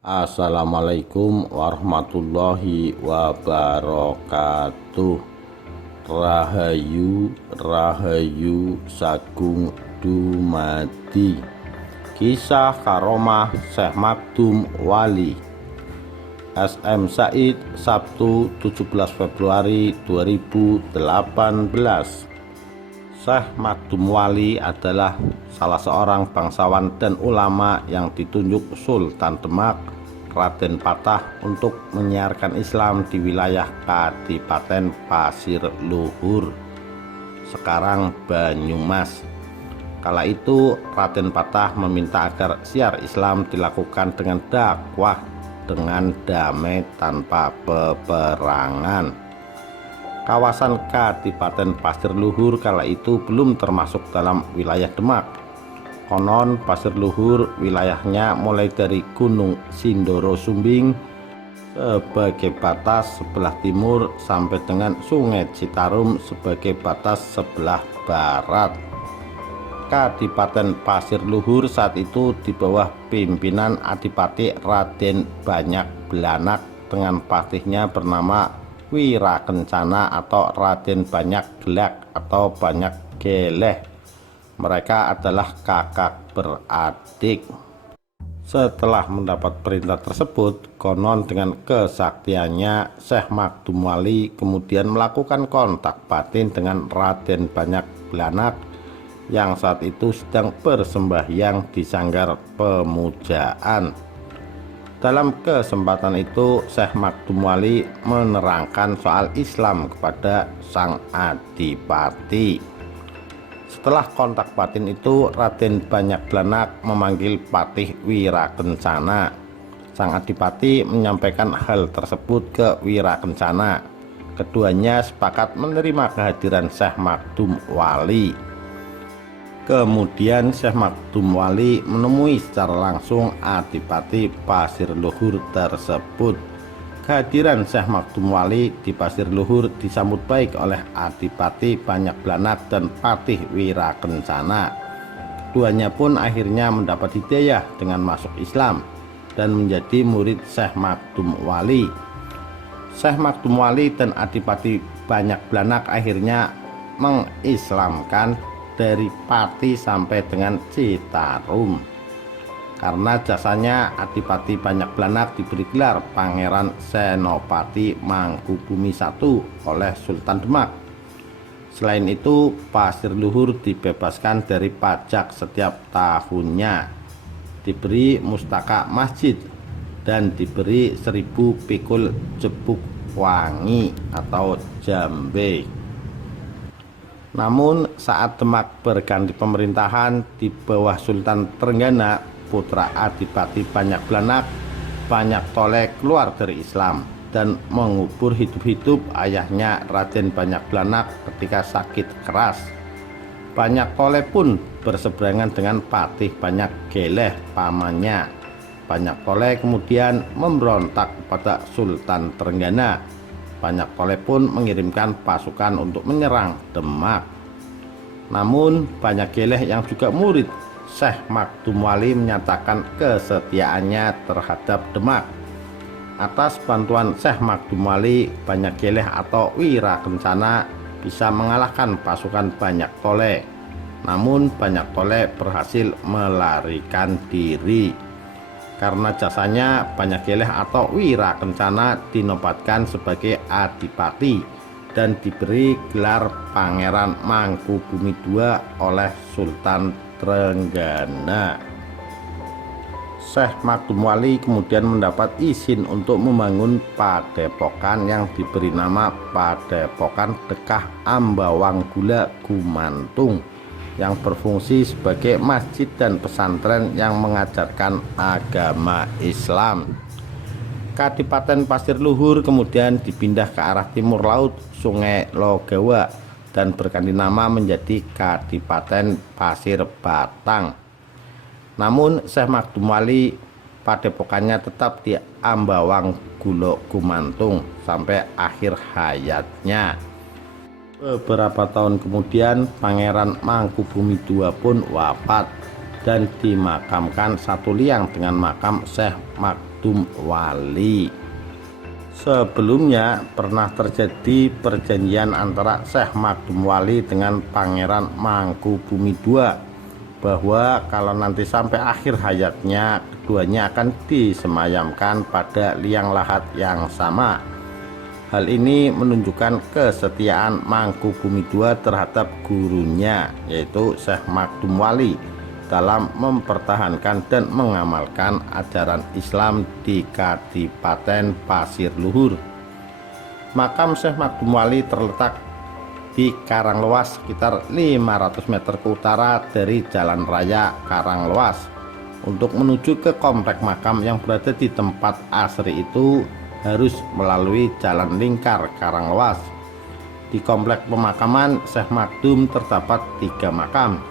Assalamualaikum warahmatullahi wabarakatuh. Rahayu Rahayu Sagung Dumadi. Kisah Karomah Syekh Makdum Wali. SM Said, Sabtu 17 Februari 2018. Syekh Makdum Wali adalah salah seorang bangsawan dan ulama yang ditunjuk Sultan Demak, Raden Patah, untuk menyiarkan Islam di wilayah Kadipaten Pasir Luhur, sekarang Banyumas. Kala itu Raden Patah meminta agar siar Islam dilakukan dengan dakwah dengan damai tanpa peperangan. Kawasan Kadipaten Pasir Luhur kala itu belum termasuk dalam wilayah Demak. Konon Pasir Luhur wilayahnya mulai dari Gunung Sindoro Sumbing sebagai batas sebelah timur sampai dengan Sungai Citarum sebagai batas sebelah barat. Kadipaten Pasir Luhur saat itu di bawah pimpinan Adipati Raden Banyak Blanak dengan patihnya bernama Wirakencana atau Raden Banyak Gelak atau Banyak Geleh. Mereka adalah kakak beradik. Setelah mendapat perintah tersebut, konon dengan kesaktiannya Syekh Makdum Wali kemudian melakukan kontak batin dengan Raden Banyak Blanak yang saat itu sedang bersembahyang di sanggar pemujaan. Dalam kesempatan itu, Syekh Makdum Wali menerangkan soal Islam kepada sang adipati. Setelah kontak batin itu, Raden Banyak Blanak memanggil Patih Wirakencana. Sang adipati menyampaikan hal tersebut ke Wirakencana. Keduanya sepakat menerima kehadiran Syekh Makdum Wali. Kemudian Syekh Makdum Wali menemui secara langsung Adipati Pasir Luhur tersebut. Kehadiran Syekh Makdum Wali di Pasir Luhur disambut baik oleh Adipati Banyak Blanak dan Patih Wirakencana. Keduanya pun akhirnya mendapat hidayah dengan masuk Islam dan menjadi murid Syekh Makdum Wali. Syekh Makdum Wali dan Adipati Banyak Blanak akhirnya mengislamkan dari Pati sampai dengan Citarum. Karena jasanya, Adipati Banyak Blanak diberi gelar Pangeran Senopati Mangkubumi I oleh Sultan Demak. Selain itu, Pasir Luhur dibebaskan dari pajak setiap tahunnya, diberi mustaka masjid, dan diberi 1000 pikul jebuk wangi atau jambe. Namun saat Demak berganti pemerintahan di bawah Sultan Trenggana, putra Adipati Banyak Blanak, Banyak Toleh keluar dari Islam dan mengubur hidup-hidup ayahnya Raden Banyak Blanak ketika sakit keras. Banyak Toleh pun berseberangan dengan Patih Banyak Geleh pamannya. Banyak Toleh kemudian memberontak kepada Sultan Trenggana. Banyak Toleh pun mengirimkan pasukan untuk menyerang Demak. Namun Banyak Geleh yang juga murid Syekh Makdum Wali menyatakan kesetiaannya terhadap Demak. Atas bantuan Syekh Makdum Wali, Banyak Geleh atau Wirakencana bisa mengalahkan pasukan Banyak Toleh. Namun Banyak Toleh berhasil melarikan diri. Karena jasanya, Banyak Geleh atau Wirakencana dinobatkan sebagai adipati dan diberi gelar Pangeran Mangkubumi II oleh Sultan Trenggana. Syekh Makdum Wali kemudian mendapat izin untuk membangun padepokan yang diberi nama Padepokan Dekah Ambawang Gula Gumantung, yang berfungsi sebagai masjid dan pesantren yang mengajarkan agama Islam. Kadipaten Pasir Luhur kemudian dipindah ke arah timur laut Sungai Logawa dan berganti nama menjadi Kadipaten Pasir Batang. Namun Syekh Makdum Wali padepokannya tetap di Ambawang Gula Gumantung sampai akhir hayatnya. Beberapa tahun kemudian Pangeran Mangkubumi II pun wafat dan dimakamkan satu liang dengan makam Syekh Makdum Makdum Wali. Sebelumnya pernah terjadi perjanjian antara Syekh Makdum Wali dengan Pangeran Mangkubumi II bahwa kalau nanti sampai akhir hayatnya keduanya akan disemayamkan pada liang lahat yang sama. Hal ini menunjukkan kesetiaan Mangkubumi II terhadap gurunya yaitu Syekh Makdum Wali dalam mempertahankan dan mengamalkan ajaran Islam di Kadipaten Pasir Luhur. Makam Syekh Makdum Wali terletak di Karanglewas sekitar 500 meter ke utara dari Jalan Raya Karanglewas. Untuk menuju ke komplek makam yang berada di tempat asri itu harus melalui jalan lingkar Karanglewas. Di komplek pemakaman Syekh Makdum terdapat 3 makam,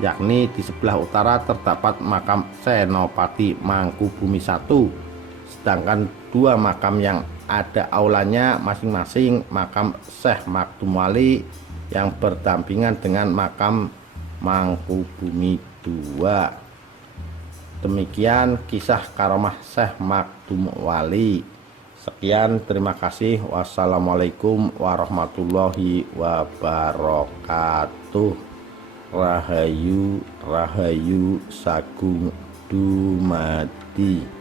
yakni di sebelah utara terdapat makam Senopati Mangkubumi I, sedangkan 2 makam yang ada aulanya masing-masing makam Syekh Makdum Wali yang berdampingan dengan makam Mangkubumi II. Demikian kisah karomah Syekh Makdum Wali. Sekian, terima kasih. Wassalamualaikum warahmatullahi wabarakatuh. Rahayu Rahayu Sagung Dumadi.